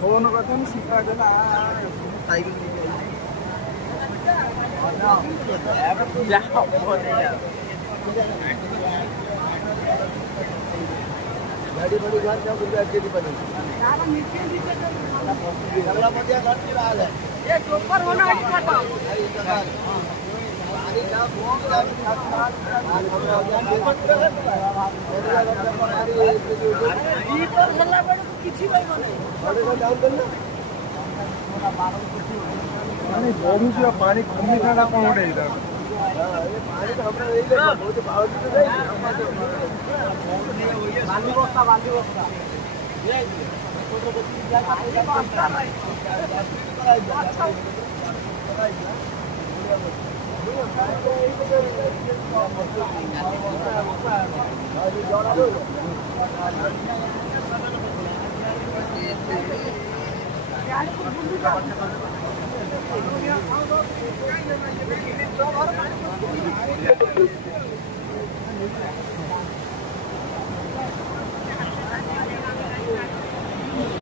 फोन करते हैं सीखा देना साइकिल गाड़ी बड़ी घर क्या बुझा के दी बनी हमरा मध्य घर की रहा है ये ऊपर होना है बताओ पानी का भोग ये तो हल्ला बड़ किछि भाई माने बड़े को डाउन कर ना पानी बोलू जो पानी कमी खाना कौन उड़े इधर ये पानी तो हमरा यही ले बहुत बावजूद तो नहीं बाली बस्ता ये अच्छा